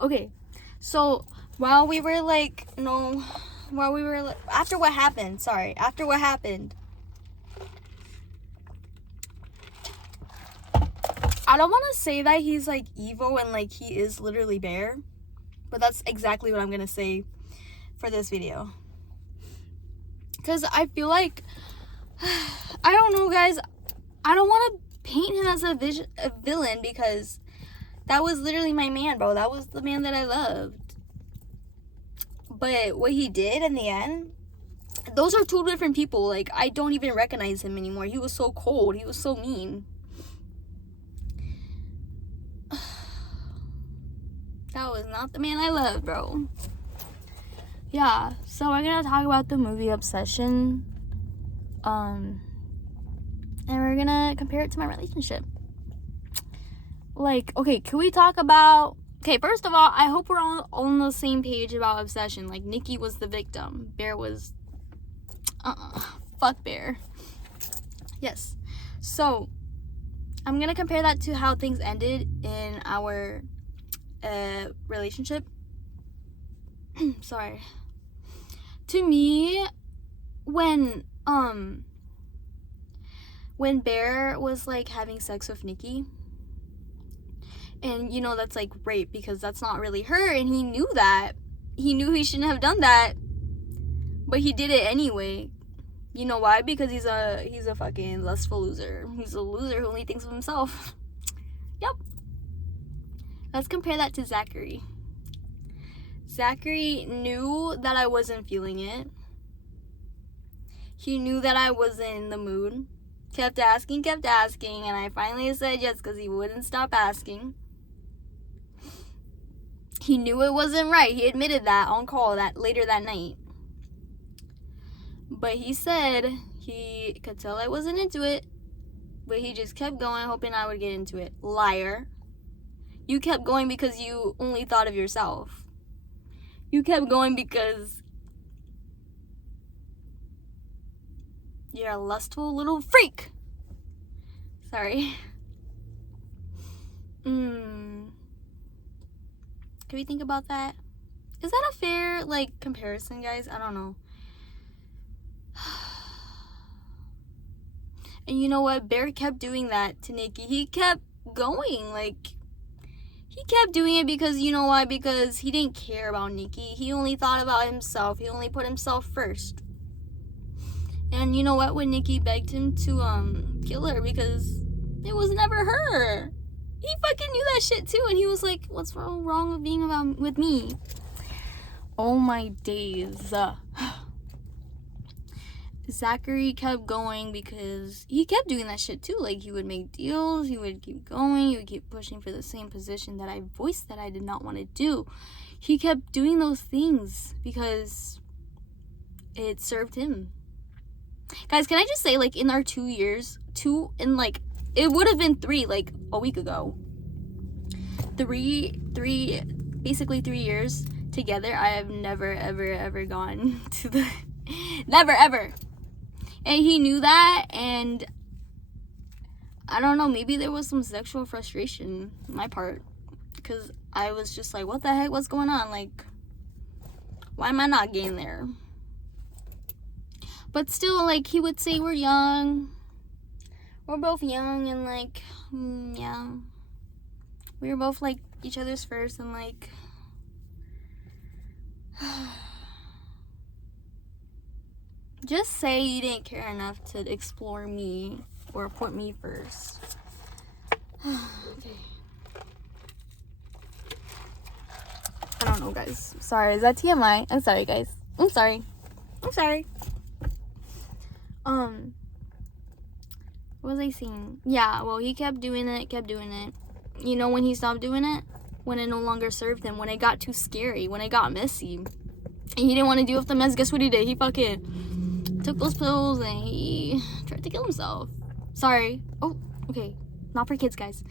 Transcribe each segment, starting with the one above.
Okay, so while we were like, after what happened, I don't want to say that he's like evil and like he is literally Bear, but that's exactly what I'm gonna say for this video. Because I feel like, I don't know, guys, I don't want to paint him as a villain, because that was literally my man, bro. That was the man that I loved. But what he did in the end, those are two different people. Like, I don't even recognize him anymore. He was so cold. He was so mean. That was not the man I loved, bro. Yeah, so we're gonna talk about the movie Obsession. And we're gonna compare it to my relationship. Like, okay, can we talk about... Okay, first of all, I hope we're all on the same page about Obsession. Like, Nikki was the victim. Bear was... fuck Bear. Yes. So, I'm gonna compare that to how things ended in our relationship. Sorry. To me, when Bear was like having sex with Nikki, and you know that's like rape because that's not really her, and he knew that. He knew he shouldn't have done that, but he did it anyway. You know why? Because he's a fucking lustful loser. He's a loser who only thinks of himself. Yep. Let's compare that to Zachary. Zachary knew that I wasn't feeling it. He knew that I wasn't in the mood. Kept asking, and I finally said yes because he wouldn't stop asking. He knew it wasn't right. He admitted that on call later that night. But he said he could tell I wasn't into it, but he just kept going, hoping I would get into it. Liar. You kept going because you only thought of yourself. You kept going because you're a lustful little freak. Sorry. Can we think about that? Is that a fair, like, comparison, guys? I don't know. And you know what? Bear kept doing that to Nikki. He kept going, like... He kept doing it because, you know why? Because he didn't care about Nikki. He only thought about himself. He only put himself first. And you know what? When Nikki begged him to kill her because it was never her. He fucking knew that shit too. And he was like, what's wrong with being with me? Oh my days. Zachary kept going because he kept doing that shit too. Like, he would make deals, he would keep going, he would keep pushing for the same position that I voiced that I did not want to do. He kept doing those things because it served him. Guys, can I just say, like, in our 2 years, it would have been 3, like, a week ago. Basically 3 years together, I have never, ever gone to the... Never, ever. And he knew that, and I don't know, maybe there was some sexual frustration on my part, because I was just like, what the heck, what's going on? Like, why am I not getting there? But still, like, he would say we're young. We're both young, and like, yeah. We were both like each other's first, and like... Just say you didn't care enough to explore me or put me first. Okay. I don't know, guys. Sorry, is that TMI? I'm sorry, guys. I'm sorry. What was I saying? Yeah, well, he kept doing it. You know when he stopped doing it? When it no longer served him. When it got too scary. When it got messy. And he didn't want to deal with the mess. Guess what he did? He fucking took those pills and he tried to kill himself. Sorry. Oh, okay. Not for kids, guys.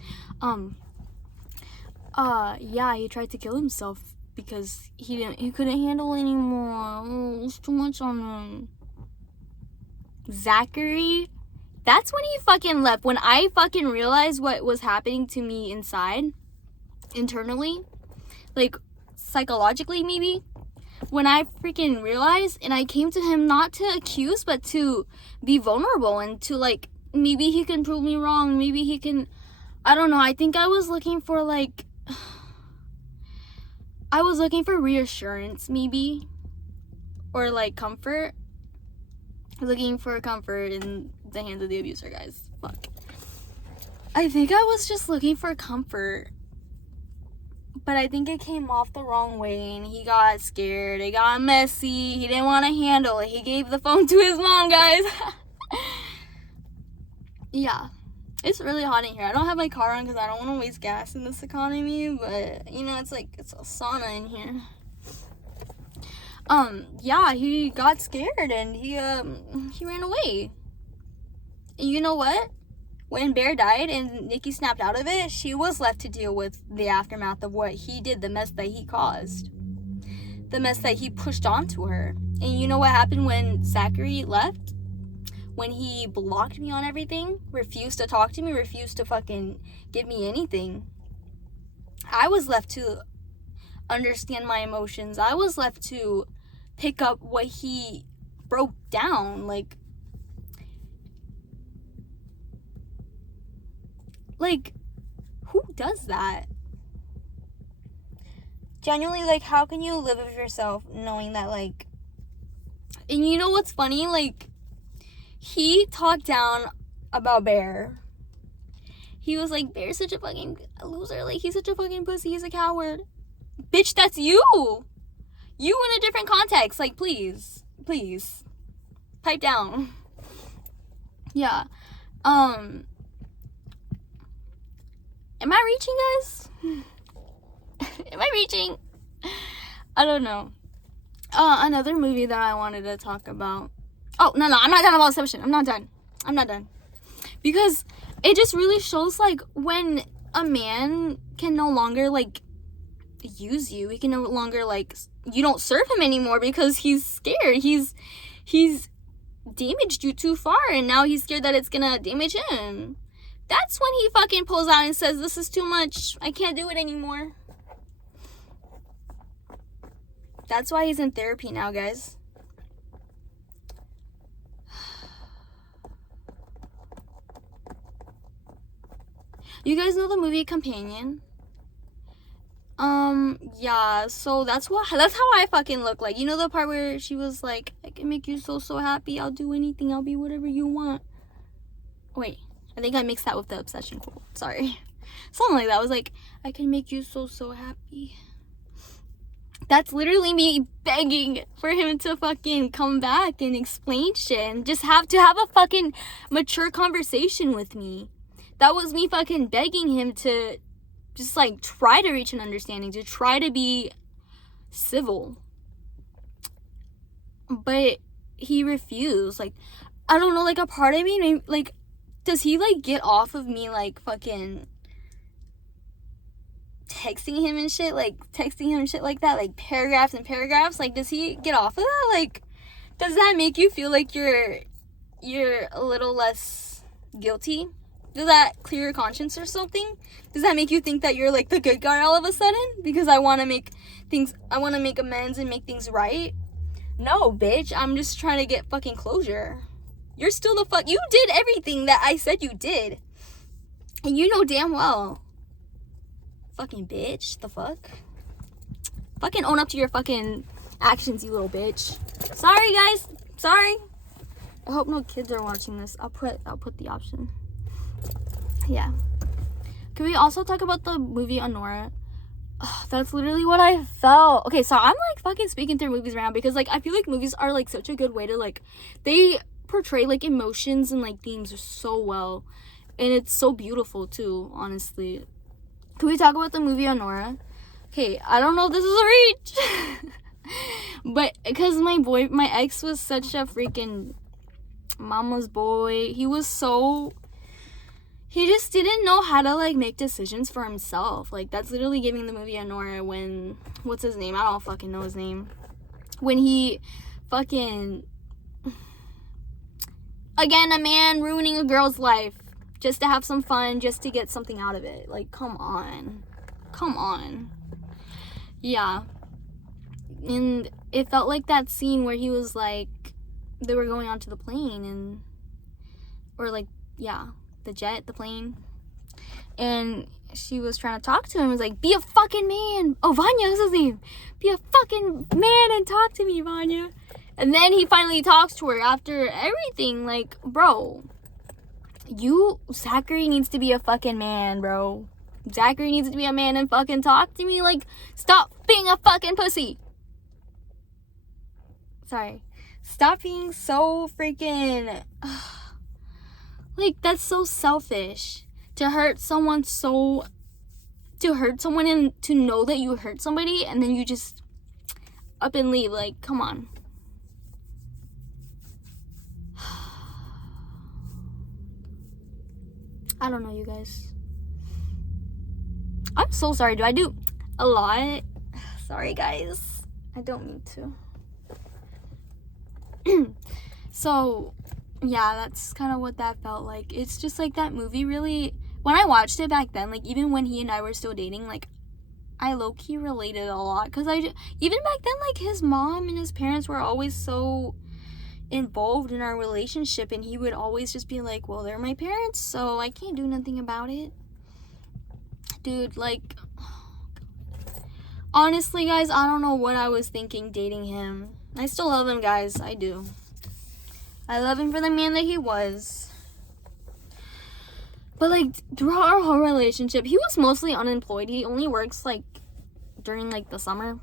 Yeah, he tried to kill himself because he couldn't handle anymore. Oh, it was too much on him. Zachary, that's when he fucking left. When I fucking realized what was happening to me internally, like psychologically maybe, when I freaking realized, and I came to him not to accuse, but to be vulnerable and to like, maybe he can prove me wrong, maybe he can, I don't know. I think I was looking for like, I was looking for reassurance maybe, or like comfort. Looking for comfort in the hands of the abuser, guys. Fuck. I think I was just looking for comfort, but I think it came off the wrong way, and he got scared. It got messy. He didn't want to handle it. He gave the phone to his mom, guys. Yeah. It's really hot in here. I don't have my car on because I don't want to waste gas in this economy, but, you know, it's like, it's a sauna in here. Yeah, he got scared, and he ran away. And you know what? When Bear died and Nikki snapped out of it, she was left to deal with the aftermath of what he did, the mess that he caused. The mess that he pushed onto her. And you know what happened when Zachary left? When he blocked me on everything, refused to talk to me, refused to fucking give me anything. I was left to understand my emotions. I was left to pick up what he broke down. Like, who does that? Genuinely, like, how can you live with yourself knowing that, like, and you know what's funny? Like, he talked down about Bear. He was like, Bear's such a fucking loser. Like, he's such a fucking pussy. He's a coward. Bitch, that's you. You in a different context. Like, please. Please. Pipe down. Yeah. Am I reaching, guys? Am I reaching? I don't know. Another movie that I wanted to talk about. Oh, no, I'm not done about Inception. I'm not done. Because it just really shows, like, when a man can no longer, like, use you. He can no longer, like, you don't serve him anymore because he's scared. He's damaged you too far, and now he's scared that it's gonna damage him. That's when he fucking pulls out and says, this is too much. I can't do it anymore. That's why he's in therapy now, guys. You guys know the movie Companion? Yeah, so that's how I fucking look like. You know the part where she was like, I can make you so happy, I'll do anything, I'll be whatever you want. Wait, I think I mixed that with the Obsession quote. Sorry. Something like that. I was like, I can make you so happy. That's literally me begging for him to fucking come back and explain shit and just have a fucking mature conversation with me. That was me fucking begging him to just, like, try to reach an understanding, to try to be civil. But he refused. Like, I don't know, like, a part of me, maybe, like, does he, like, get off of me, like, fucking texting him and shit like that, like, paragraphs and paragraphs? Like, does he get off of that? Like, does that make you feel like you're a little less guilty? Does that clear your conscience or something? Does that make you think that you're, like, the good guy all of a sudden? Because I want to make amends and make things right? No, bitch. I'm just trying to get fucking closure. You're still you did everything that I said you did. And you know damn well. Fucking bitch. The fuck? Fucking own up to your fucking actions, you little bitch. Sorry, guys. Sorry. I hope no kids are watching this. I'll put the option. Yeah. Can we also talk about the movie Anora? Oh, that's literally what I felt. Okay, so I'm, like, fucking speaking through movies right now because, like, I feel like movies are, like, such a good way to, like, they portray, like, emotions and, like, themes so well. And it's so beautiful, too, honestly. Can we talk about the movie Anora? Okay, I don't know if this is a reach. But because my ex was such a freaking mama's boy. He just didn't know how to, like, make decisions for himself. Like, that's literally giving the movie Anora when, what's his name? I don't fucking know his name. When he fucking, again, a man ruining a girl's life just to have some fun, just to get something out of it. Like, come on. yeah. And it felt like that scene where he was like, they were going onto the plane and, or like, yeah, the plane. And she was trying to talk to him. It was like, be a fucking man. Oh, Vanya, what's his name? Be a fucking man and talk to me, Vanya. And then he finally talks to her after everything. Like, bro, Zachary needs to be a fucking man, bro. Zachary needs to be a man and fucking talk to me. Like, stop being a fucking pussy. Sorry. Stop being so freaking... like, that's so selfish. To hurt someone and to know that you hurt somebody and then you just up and leave. Like, come on. I don't know, you guys. I'm so sorry. Do I do a lot? Sorry, guys. I don't mean to. So, yeah, that's kind of what that felt like. It's just like that movie really... When I watched it back then, like, even when he and I were still dating, like, I low-key related a lot. Because even back then, like, his mom and his parents were always so involved in our relationship. And he would always just be like, well, they're my parents, so I can't do nothing about it. Dude, like, honestly, guys, I don't know what I was thinking dating him. I still love him, guys. I do. I love him for the man that he was. But, like, throughout our whole relationship, he was mostly unemployed. He only works, like, during, like, the summer.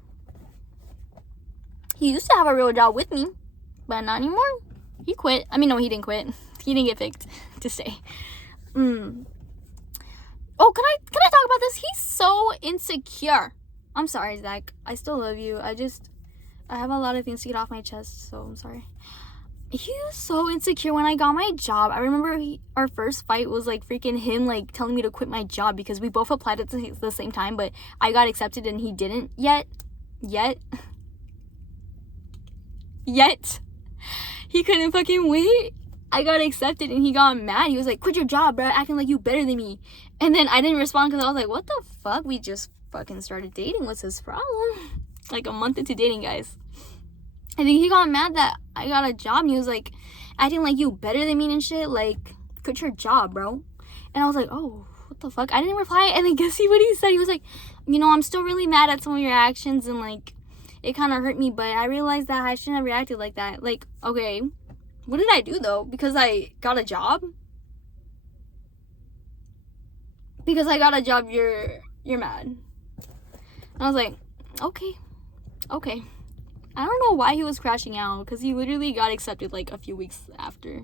He used to have a real job with me, but not anymore. He quit. I mean, no, he didn't quit. He didn't get picked to stay. Oh, can I talk about this? He's so insecure. I'm sorry, Zach. I still love you. I have a lot of things to get off my chest, so I'm sorry. He was so insecure when I got my job. I remember our first fight was like freaking him like telling me to quit my job because we both applied at the same time, but I got accepted and he didn't yet. He couldn't fucking wait. I got accepted and he got mad. He was like, quit your job, bro, acting like you better than me. And then I didn't respond because I was like, what the fuck? We just fucking started dating. What's his problem? Like a month into dating, guys. I think he got mad that I got a job and he was like acting like you better than me and shit. Like, quit your job, bro. And I was like, oh, what the fuck? I didn't reply. And then guess what he said? He was like, you know, I'm still really mad at some of your actions and like it kind of hurt me, but I realized that I shouldn't have reacted like that. Like, okay, what did I do though? Because I got a job? Because I got a job, you're mad. And I was like, okay. I don't know why he was crashing out, because he literally got accepted like a few weeks after.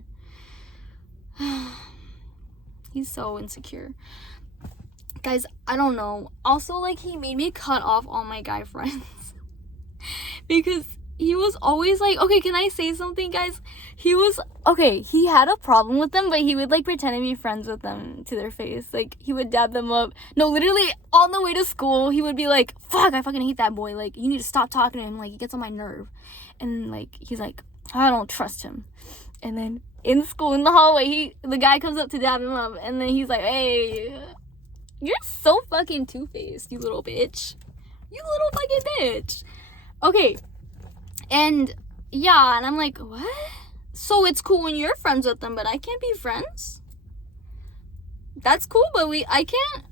He's so insecure. Guys, I don't know. Also, like, he made me cut off all my guy friends. Because he was always like, okay, can I say something, guys? He had a problem with them, but he would like pretend to be friends with them to their face. Like, he would dab them up. No, literally on the way to school, he would be like, fuck, I fucking hate that boy. Like, you need to stop talking to him. Like, he gets on my nerve. And like, he's like, I don't trust him. And then in school, in the hallway, the guy comes up to dab him up. And then he's like, hey, you're so fucking two-faced, you little bitch. You little fucking bitch. Okay. And yeah, and I'm like, what? So it's cool when you're friends with them, but I can't be friends? That's cool, but I can't.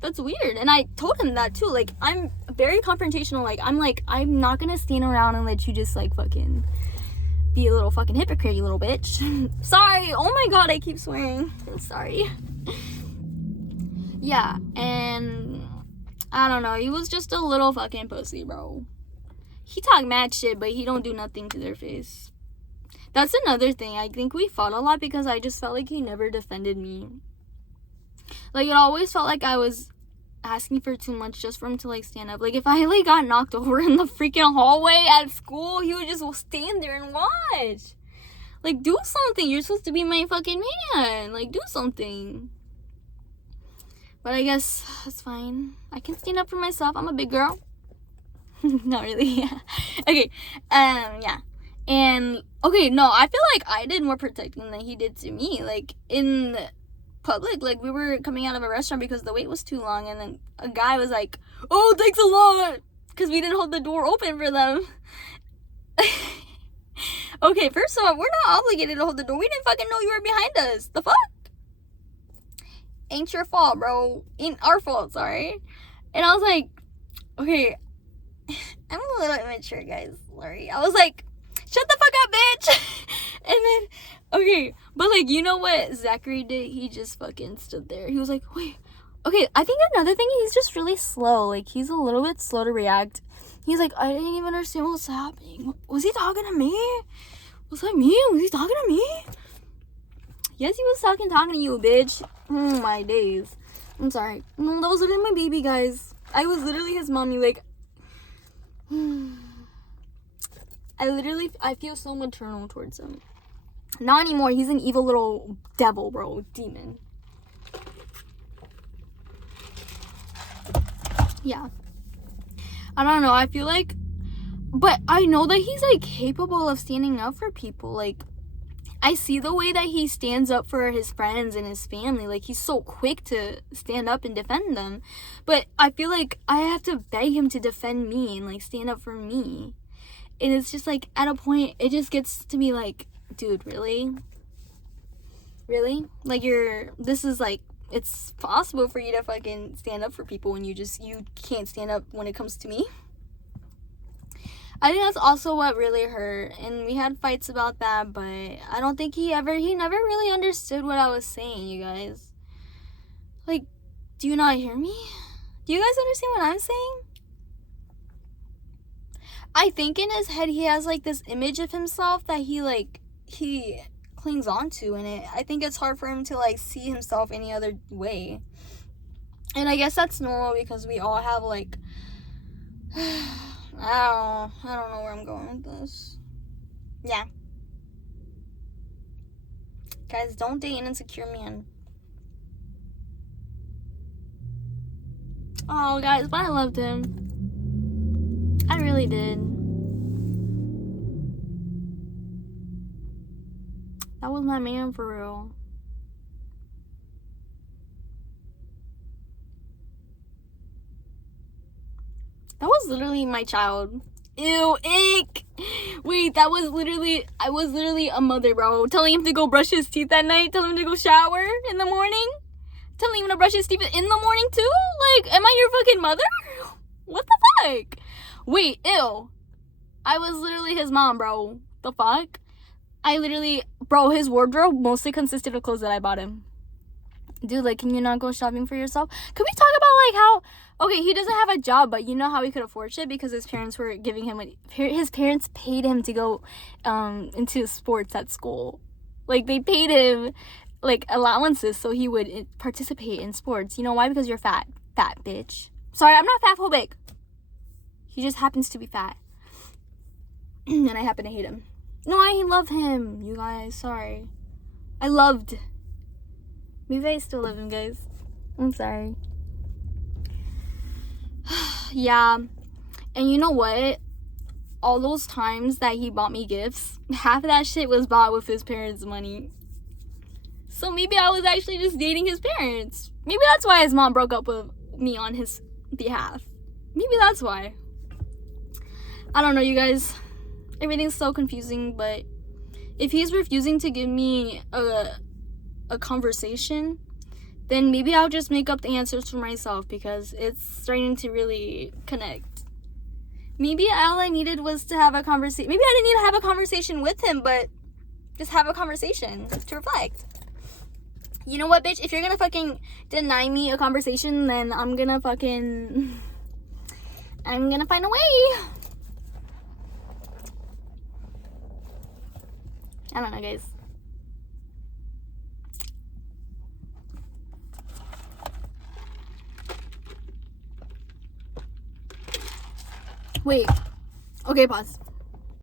That's weird. And I told him that too. Like, I'm very confrontational. I'm not gonna stand around and let you just like fucking be a little fucking hypocrite, you little bitch. Sorry. Oh my god, I keep swearing. I'm sorry. Yeah, and I don't know. He was just a little fucking pussy, bro. He talk mad shit, but he don't do nothing to their face. That's another thing. I think we fought a lot because I just felt like he never defended me. Like, it always felt like I was asking for too much just for him to, like, stand up. Like, if I, like, got knocked over in the freaking hallway at school, he would just stand there and watch. Like, do something. You're supposed to be my fucking man. Like, do something. But I guess it's fine. I can stand up for myself. I'm a big girl. Not really. Okay. Yeah. And okay, no, I feel like I did more protecting than he did to me. Like, in public, like, we were coming out of a restaurant because the wait was too long, and then a guy was like, oh, thanks a lot. because we didn't hold the door open for them. Okay, first of all, we're not obligated to hold the door. We didn't fucking know you were behind us. The fuck? Ain't your fault, bro. Ain't our fault, sorry. And I was like, okay, I'm a little immature, guys. Sorry. I was like, shut the fuck up, bitch. And then, okay, but like, you know what Zachary did? He just fucking stood there. He was like, wait. Okay, I think another thing, he's just really slow. Like, he's a little bit slow to react. He's like, I didn't even understand what was happening. Was he talking to me? Was that me? Was he talking to me? Yes, he was talking to you, bitch. Oh, my days. I'm sorry. No, that was literally my baby, guys. I was literally his mommy. Like, I feel so maternal towards him. Not anymore. He's an evil little devil, bro. Demon. Yeah. I don't know. I feel like, but I know that he's like capable of standing up for people. Like, I see the way that he stands up for his friends and his family. Like, he's so quick to stand up and defend them. But I feel like I have to beg him to defend me and like stand up for me. And it's just like, at a point, it just gets to me like, dude, really? Really? Like, this is like, it's possible for you to fucking stand up for people when you can't stand up when it comes to me. I think that's also what really hurt, and we had fights about that, but I don't think he never really understood what I was saying, you guys. Like, do you not hear me? Do you guys understand what I'm saying? I think in his head he has like this image of himself that he clings on to, and I think it's hard for him to like see himself any other way. And I guess that's normal because we all have like I don't know where I'm going with this. Yeah. Guys, don't date an insecure man. Oh, guys, but I loved him. I really did. That was my man for real. That was literally my child. Ew, ick. Wait, I was literally a mother, bro. Telling him to go brush his teeth at night, telling him to go shower in the morning, telling him to brush his teeth in the morning too? Like, am I your fucking mother? What the fuck? Wait, ew. I was literally his mom, bro. The fuck? Bro, his wardrobe mostly consisted of clothes that I bought him. Dude, like, can you not go shopping for yourself? Could we talk about, like, how, okay, he doesn't have a job, but you know how he could afford shit? Because his parents were giving him, his parents paid him to go into sports at school. Like, they paid him, like, allowances so he would participate in sports. You know why? Because you're fat. Fat, bitch. Sorry, I'm not fat phobic. He just happens to be fat. And I happen to hate him. No, I love him, you guys. Sorry. Maybe I still love him, guys. I'm sorry. Yeah. And you know what? All those times that he bought me gifts, half of that shit was bought with his parents' money. So maybe I was actually just dating his parents. Maybe that's why his mom broke up with me on his behalf. Maybe that's why. I don't know, you guys. Everything's so confusing, but if he's refusing to give me a conversation, then maybe I'll just make up the answers for myself because it's starting to really connect. Maybe all I needed was to have a conversation. Maybe I didn't need to have a conversation with him, but just have a conversation to reflect. You know what, bitch? If you're gonna fucking deny me a conversation, then I'm gonna find a way. I don't know, guys. Wait. Okay, pause.